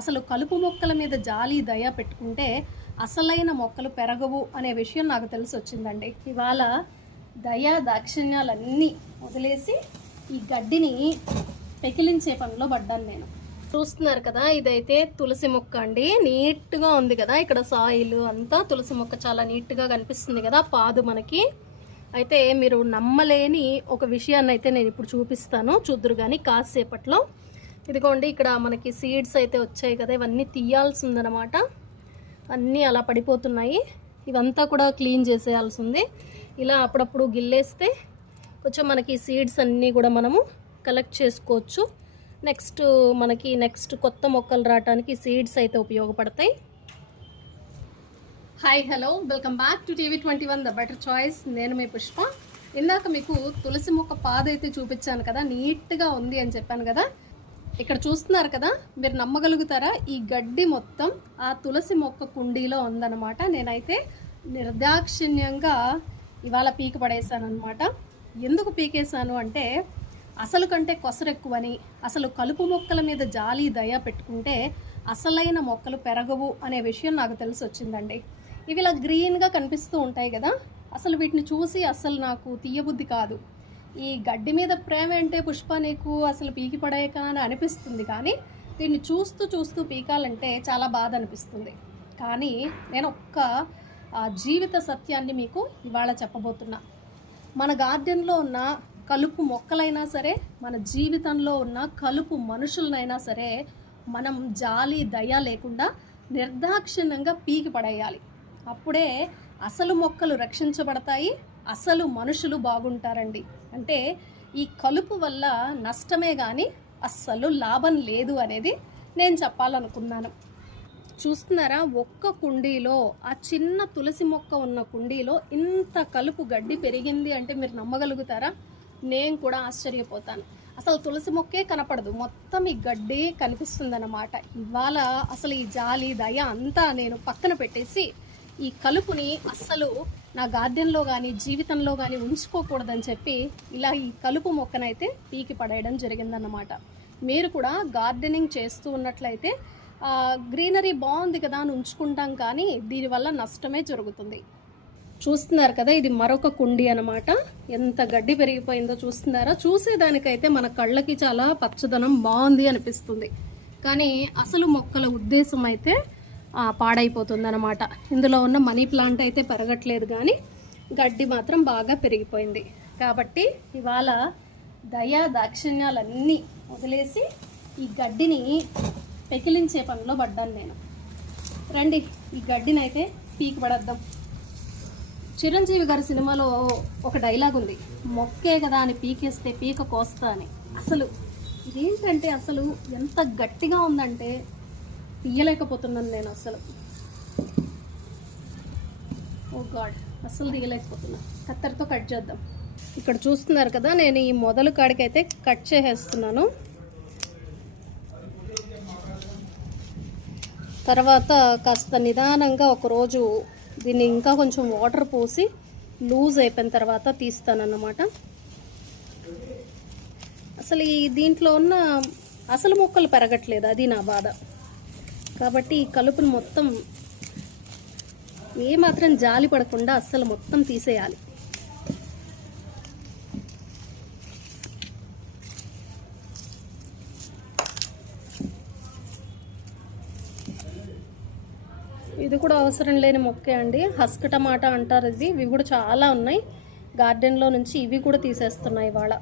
అసలు కలుపు మొక్కల మీద జాలి దయ పెట్టుకుంటే అసలైన మొక్కలు పెరగవు అనే విషయం నాకు తెలిసి వచ్చిందండి. ఇవాళ దయ దాక్షిణ్యాలన్నీ వదిలేసి ఈ గడ్డిని పెకిలించే పనిలో పడ్డాను నేను. చూస్తున్నారు కదా ఇదైతే తులసి మొక్క అండి. నీట్గా ఉంది కదా ఇక్కడ సాయిల్ అంతా. తులసి మొక్క చాలా నీట్గా కనిపిస్తుంది కదా పాదు మనకి. అయితే మీరు నమ్మలేని ఒక విషయాన్ని అయితే నేను ఇప్పుడు చూపిస్తాను. చూద్దరు కానీ కాసేపట్లో. ఇదిగోండి ఇక్కడ మనకి సీడ్స్ అయితే వచ్చాయి కదా ఇవన్నీ తీయాల్సి ఉందన్నమాట అన్నీ అలా పడిపోతున్నాయి. ఇవంతా కూడా క్లీన్ చేసేయాల్సి ఉంది ఇలా అప్పుడప్పుడు గిల్లేస్తే కొంచెం మనకి సీడ్స్ అన్నీ కూడా మనము కలెక్ట్ చేసుకోవచ్చు. నెక్స్ట్ మనకి నెక్స్ట్ కొత్త మొక్కలు రావడానికి సీడ్స్ అయితే ఉపయోగపడతాయి. Hi hello welcome back to TV twenty one the better choice నేను మీ పుష్ప. ఇందాక మీకు తులసి మొక్క పాద అయితే చూపించాను కదా నీట్గా ఉంది అని చెప్పాను కదా. ఇక్కడ చూస్తున్నారు కదా మీరు నమ్మగలుగుతారా? ఈ గడ్డి మొత్తం ఆ తులసి మొక్క కుండీలో ఉందన్నమాట. నేనైతే నిర్దాక్షిణ్యంగా ఇవాళ పీక పడేసాను అనమాట ఎందుకు పీకేశాను అంటే అసలు కంటే కొసరెక్కువని అసలు కలుపు మొక్కల మీద జాలి దయ పెట్టుకుంటే అసలైన మొక్కలు పెరగవు అనే విషయం నాకు తెలిసి వచ్చిందండి ఇవి ఇలా గ్రీన్గా కనిపిస్తూ ఉంటాయి కదా అసలు వీటిని చూసి అసలు నాకు తీయబుద్ధి కాదు. ఈ గడ్డి మీద ప్రేమ అంటే పుష్ప నీకు అసలు పీకి పడేయక అని అనిపిస్తుంది కానీ దీన్ని చూస్తూ చూస్తూ పీకాలంటే చాలా బాధ అనిపిస్తుంది. కానీ నేను ఒక్క జీవిత సత్యాన్ని మీకు ఇవాళ చెప్పబోతున్నా. మన గార్డెన్లో ఉన్న కలుపు మొక్కలైనా సరే మన జీవితంలో ఉన్న కలుపు మనుషులనైనా సరే మనం జాలి దయ లేకుండా నిర్దాక్షిణ్యంగా పీకి పడేయాలి. అప్పుడే అసలు మొక్కలు రక్షించబడతాయి అసలు మనుషులు బాగుంటారండి. అంటే ఈ కలుపు వల్ల నష్టమే కానీ అస్సలు లాభం లేదు అనేది నేను చెప్పాలనుకున్నాను. చూస్తున్నారా? ఒక్క కుండీలో ఆ చిన్న తులసి మొక్క ఉన్న కుండీలో ఇంత కలుపు గడ్డి పెరిగింది అంటే మీరు నమ్మగలుగుతారా? నేను కూడా ఆశ్చర్యపోతాను. అసలు తులసి మొక్కే కనపడదు. మొత్తం ఈ గడ్డి కనిపిస్తుందన్నమాట. ఇవాళ అసలు ఈ జాలి దయ అంతా నేను పక్కన పెట్టేసి ఈ కలుపుని అస్సలు నా గార్డెన్లో కానీ జీవితంలో కానీ ఉంచుకోకూడదని చెప్పి ఇలా ఈ కలుపు మొక్కనైతే పీకి పడేయడం జరిగిందన్నమాట. మీరు కూడా గార్డెనింగ్ చేస్తూ ఉన్నట్లయితే గ్రీనరీ బాగుంది కదా అని ఉంచుకుంటాం కానీ దీనివల్ల నష్టమే జరుగుతుంది. చూస్తున్నారు కదా ఇది మరొక కుండి అన్నమాట. ఎంత గడ్డి పెరిగిపోయిందో చూస్తున్నారా? చూసేదానికైతే మన కళ్ళకి చాలా పచ్చదనం బాగుంది అనిపిస్తుంది. కానీ అసలు మొక్కల ఉద్దేశం అయితే ఆ, పాడైపోతుంది అనమాట ఇందులో ఉన్న మనీ ప్లాంట్ అయితే పెరగట్లేదు కానీ గడ్డి మాత్రం బాగా పెరిగిపోయింది. కాబట్టి ఇవాళ దయా దాక్షిణ్యాలన్నీ వదిలేసి ఈ గడ్డిని పెకిలించే పనిలో పడ్డాను నేను. రండి ఈ గడ్డిని అయితే పీకి పడేద్దాం. చిరంజీవి గారి సినిమాలో ఒక డైలాగ్ ఉంది మొక్కే కదా అని పీకేస్తే పీక కోస్తా అని. అసలు ఇదేంటంటే అసలు ఎంత గట్టిగా ఉందంటే తీయలేకపోతున్నాను నేను అసలు. ఓ గాడ్ అస్సలు తీయలేకపోతున్నా. కత్తెరతో కట్ చేద్దాం. ఇక్కడ చూస్తున్నారు కదా నేను ఈ మొదలు కాడికైతే కట్ చేసేస్తున్నాను. తర్వాత కాస్త నిదానంగా ఒకరోజు దీన్ని ఇంకా కొంచెం వాటర్ పోసి లూజ్ అయిపోయిన తర్వాత తీస్తానన్నమాట. అసలు ఈ దీంట్లో ఉన్న అసలు మొక్కలు పెరగట్లేదు అది నా బాధ. కాబట్టి ఈ కలుపును మొత్తం ఏమాత్రం జాలి పడకుండా అస్సలు మొత్తం తీసేయాలి. ఇది కూడా అవసరం లేని మొక్కే అండి. హస్క్ టమాటా అంటారు ఇది. ఇవి కూడా చాలా ఉన్నాయి. గార్డెన్లో నుంచి ఇవి కూడా తీసేస్తున్నాయి ఇవాళ.